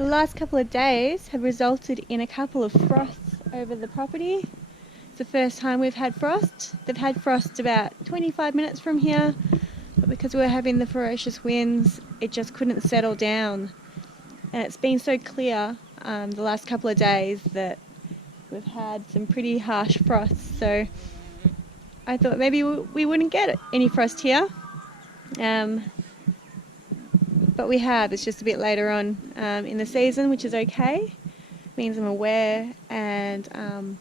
The last couple of days have resulted in a couple of frosts over the property. It's the first time we've had frost. They've had frost about 25 minutes from here, but because we were having the ferocious winds, it just couldn't settle down. And it's been so clear the last couple of days that we've had some pretty harsh frosts. So I thought maybe we wouldn't get any frost here. But we have. It's just a bit later on in the season, which is okay. It means I'm aware, and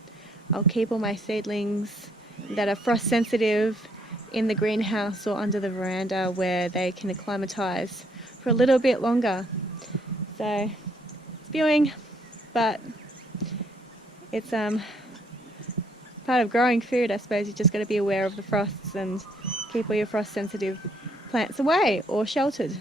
I'll keep all my seedlings that are frost sensitive in the greenhouse or under the veranda where they can acclimatise for a little bit longer. So it's spewing, but it's part of growing food, I suppose. You just got to be aware of the frosts and keep all your frost sensitive plants away or sheltered.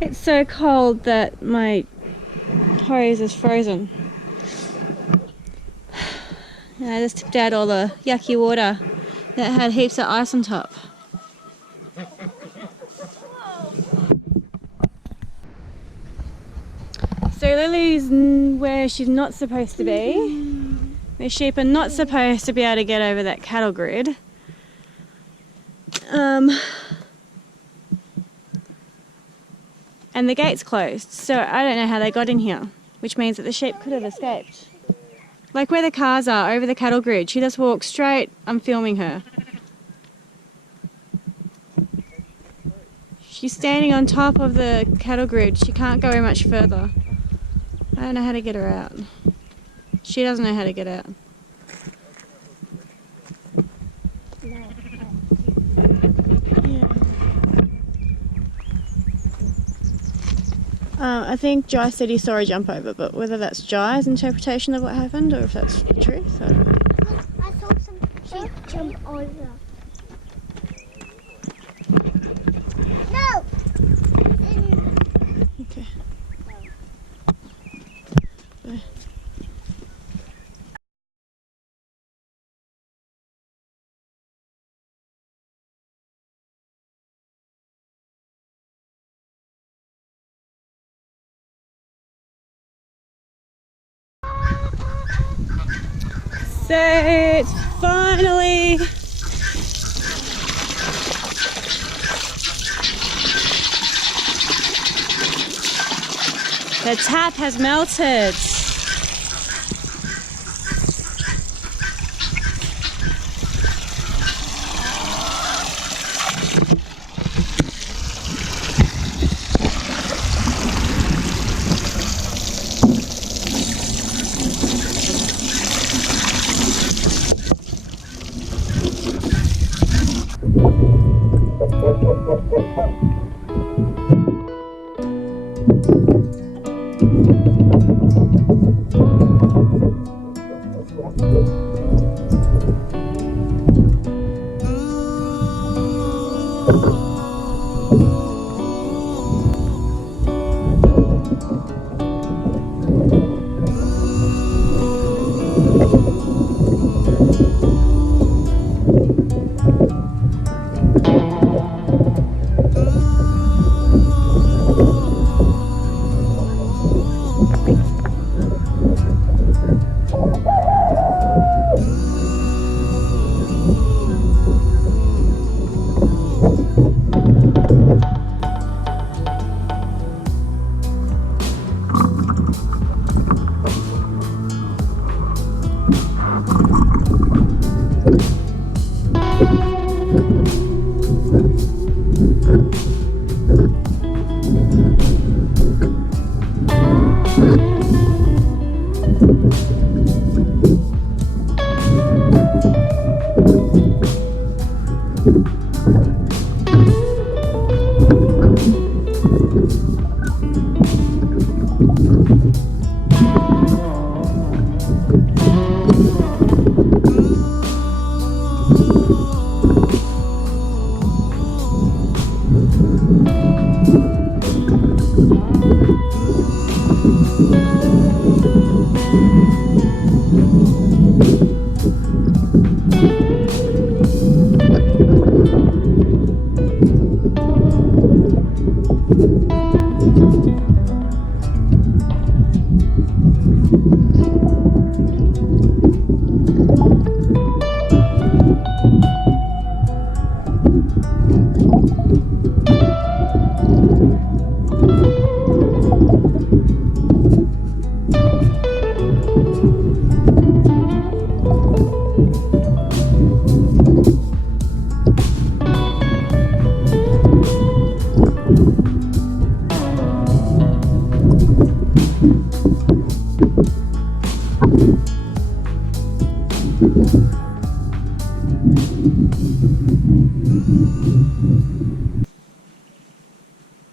It's so cold that my hose is frozen. And I just tipped out all the yucky water that had heaps of ice on top. So Lily's where she's not supposed to be. The sheep are not supposed to be able to get over that cattle grid. and the gate's closed, so I don't know how they got in here, which means that the sheep could have escaped. Like where the cars are, over the cattle grid, she just walks straight. I'm filming her. She's standing on top of the cattle grid. She can't go very much further. I don't know how to get her out. She doesn't know how to get out. I think Jai said he saw her jump over, but whether that's Jai's interpretation of what happened or if that's the truth, I don't know. I saw some sheep jump over. No! Okay. Bye. So it's finally the tap has melted.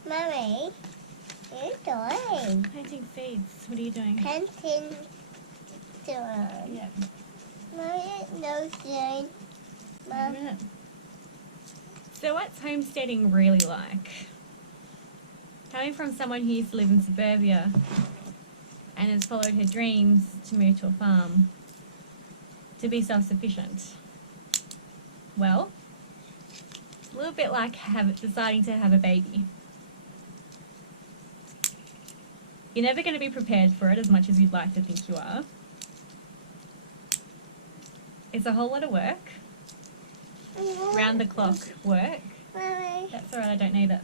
Mummy, what are you doing? Planting seeds. What are you doing? Planting doing. Yeah. Mummy, no doing. Mum. So what's homesteading really like? Coming from someone who used to live in suburbia and has followed her dreams to move to a farm to be self-sufficient. Well, it's a little bit like deciding to have a baby. You're never going to be prepared for it as much as you'd like to think you are. It's a whole lot of work. Round the clock work. Mummy. That's alright, I don't need it.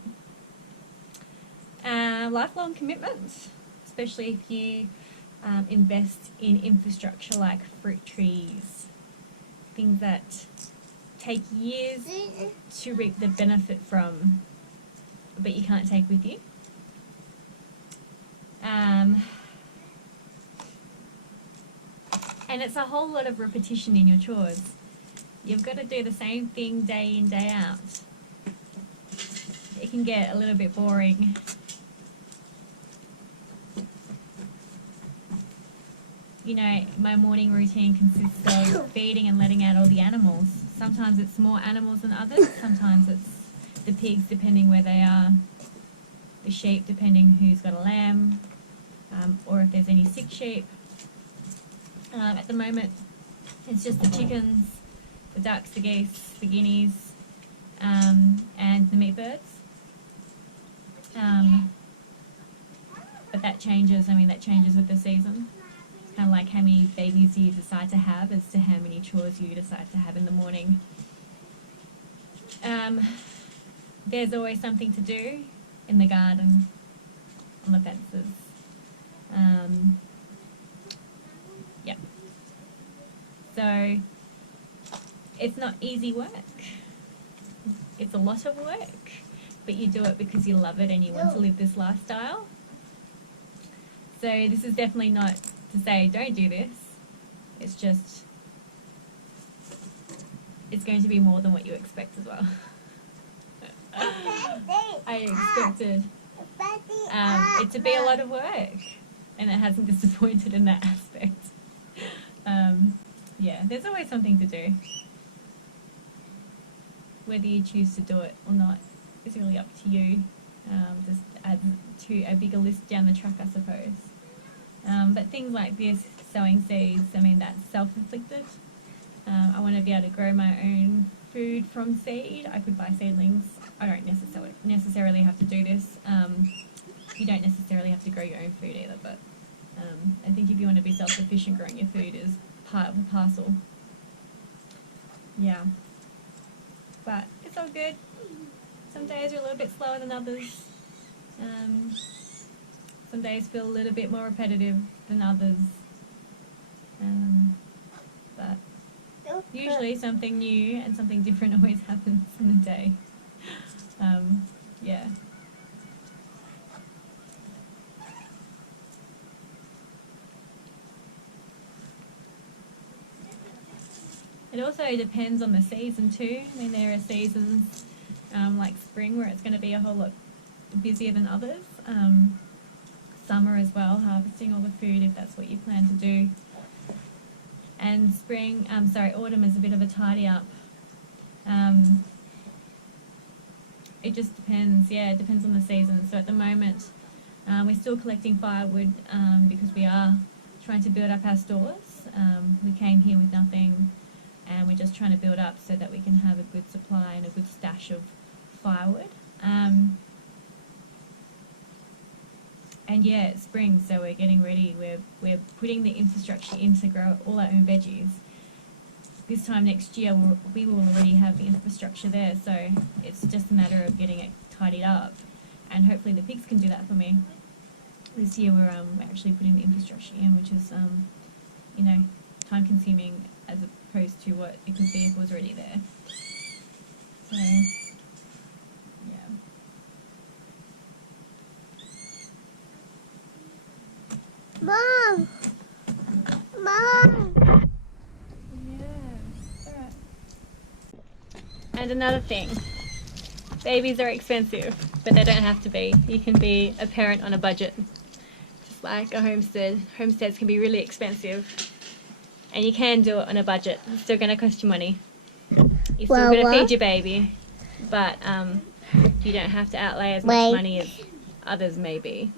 lifelong commitment, especially if you invest in infrastructure like fruit trees, things that take years to reap the benefit from, but you can't take with you. And it's a whole lot of repetition in your chores. You've got to do the same thing day in, day out. It can get a little bit boring. You know, my morning routine consists of feeding and letting out all the animals. Sometimes it's more animals than others. Sometimes it's the pigs, depending where they are. The sheep, depending who's got a lamb, or if there's any sick sheep. At the moment, it's just the chickens, the ducks, the geese, the guineas, and the meat birds. But that changes. I mean, that changes with the season. It's kind of like how many babies you decide to have as to how many chores you decide to have in the morning. There's always something to do in the garden, on the fences. Yep. So it's not easy work. It's a lot of work, but you do it because you love it and you want to live this lifestyle. So this is definitely not to say don't do this. It's just, it's going to be more than what you expect as well. I expected it to be a lot of work, and it hasn't disappointed in that aspect. Yeah, there's always something to do. Whether you choose to do it or not is really up to you. Just add to a bigger list down the track, I suppose. But things like this, sowing seeds, I mean, that's self-inflicted. I want to be able to grow my own food from seed. I could buy seedlings. I don't necessarily have to do this. You don't necessarily have to grow your own food either, but I think if you want to be self-sufficient, growing your food is part of the parcel. Yeah. But it's all good. Some days are a little bit slower than others. Some days feel a little bit more repetitive than others. But usually something new and something different always happens in the day. Yeah. It also depends on the season too. I mean, there are seasons like spring where it's going to be a whole lot busier than others. Summer as well, harvesting all the food if that's what you plan to do. And autumn is a bit of a tidy up. It just depends, yeah, it depends on the season. So at the moment, we're still collecting firewood because we are trying to build up our stores. We came here with nothing, and we're just trying to build up so that we can have a good supply and a good stash of firewood. And yeah, it's spring, so we're getting ready. We're putting the infrastructure in to grow all our own veggies. This time next year, we will already have the infrastructure there, so it's just a matter of getting it tidied up, and hopefully the pigs can do that for me. This year we're actually putting the infrastructure in, which is you know, time-consuming as opposed to what it could be if it was already there. So yeah. Mom! Mom! And another thing, babies are expensive, but they don't have to be. You can be a parent on a budget. Just like a homestead. Homesteads can be really expensive, and you can do it on a budget. It's still going to cost you money. You're still going to feed your baby, but you don't have to outlay as much money as others maybe.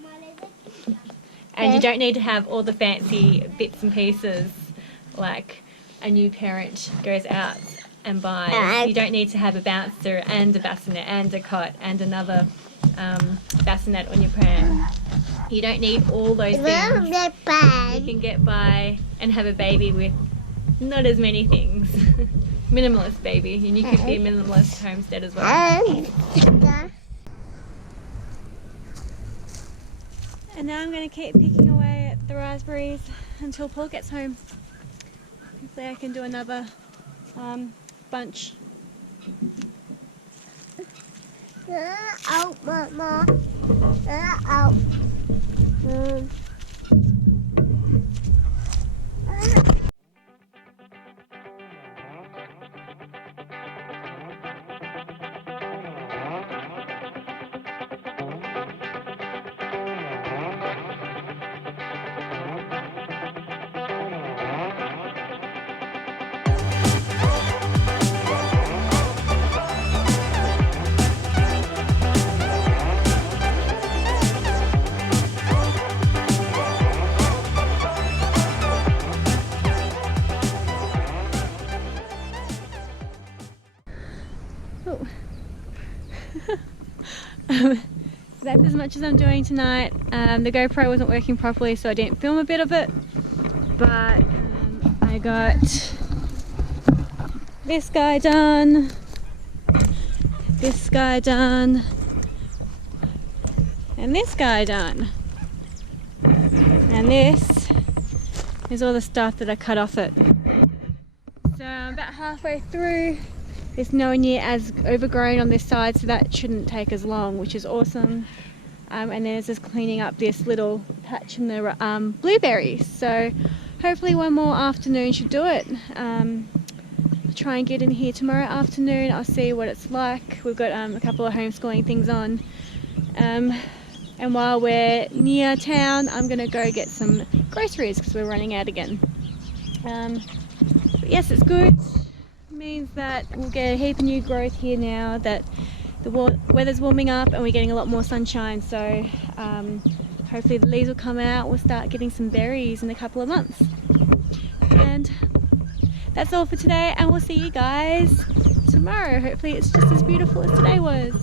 And you don't need to have all the fancy bits and pieces like a new parent goes out and buys. You don't need to have a bouncer and a bassinet and a cot and another bassinet on your pram. You don't need all those things. You can get by and have a baby with not as many things. Minimalist baby, and you could be a minimalist homestead as well. And now I'm going to keep picking away at the raspberries until Paul gets home. Hopefully I can do another bunch. Out, Mama. Out. Oh. That's as much as I'm doing tonight. The GoPro wasn't working properly, so I didn't film a bit of it, but I got this guy done, this guy done, and this guy done, and this is all the stuff that I cut off it. So I'm about halfway through. There's nowhere near as overgrown on this side, so that shouldn't take as long, which is awesome. And then it's just cleaning up this little patch in the blueberries. So hopefully one more afternoon should do it. Try and get in here tomorrow afternoon. I'll see what it's like. We've got a couple of homeschooling things on. And while we're near town, I'm gonna go get some groceries because we're running out again. But yes, it's good. Means that we'll get a heap of new growth here now that the weather's warming up and we're getting a lot more sunshine, so hopefully the leaves will come out. We'll start getting some berries in a couple of months. And that's all for today, and we'll see you guys tomorrow. Hopefully it's just as beautiful as today was.